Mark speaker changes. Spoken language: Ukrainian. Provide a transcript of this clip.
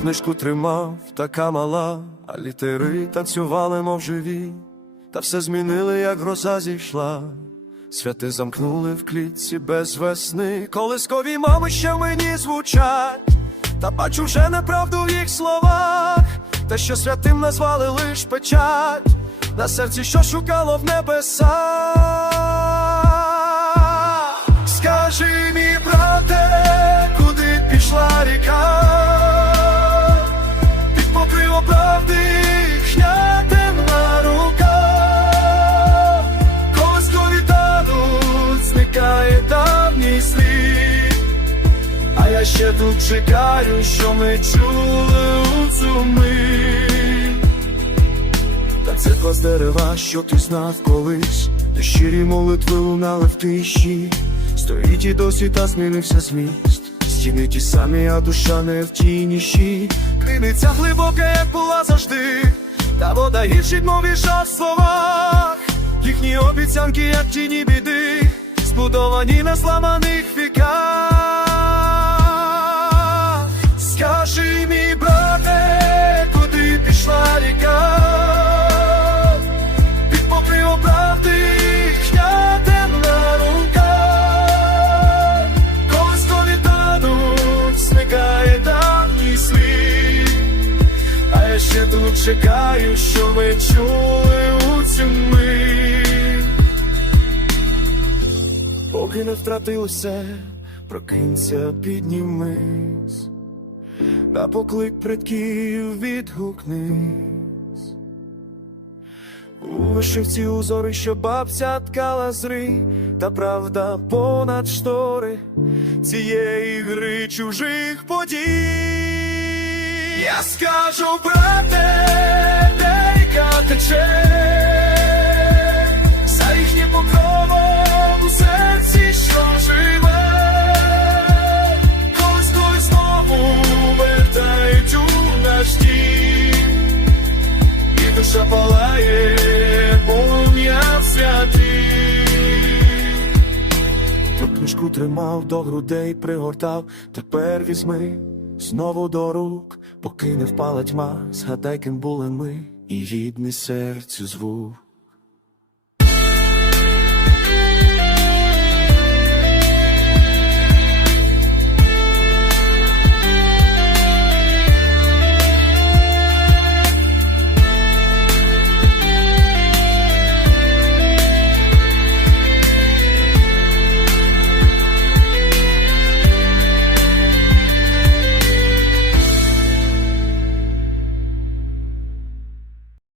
Speaker 1: Книжку тримав, така мала, а літери танцювали, мов живі, та все змінили, як гроза зійшла. Святи замкнули в клітці без весни, колискові мами ще мені звучать, та бачу вже неправду в їх словах, те, що святим назвали лиш печать, на серці, що шукало в небесах. Скажи мій брате, куди пішла ріка? Ще тут чекаю, що ми чули у цю мить. Та церква з дерева, що ти знав колись, де щирі молитви лунали в тиші, стоїть і досі та змінився зміст. Стіни ті самі, а душа не в тій ніші. Криниця глибока, як була завжди, та вода гіршить, мов в словах. Їхні обіцянки, як тіні біди, збудовані на зламаних віках. Я тут чекаю, що ви чули у цю мить. Поки не втратив усе, прокинься, піднімись, на поклик предків відгукнись. У вишивці узори, що бабця ткала зри, та правда понад штори цієї гри чужих подій. Я скажу, брате, де ріка тече, за їхнім покровом у серці, що живе, колись колись знову вертають у наш дім, і душа палає, полум'я святий. Ту книжку тримав до грудей, пригортав, тепер візьми знову до рук, поки не впала тьма, згадай, ким були ми, і рідний серцю звук.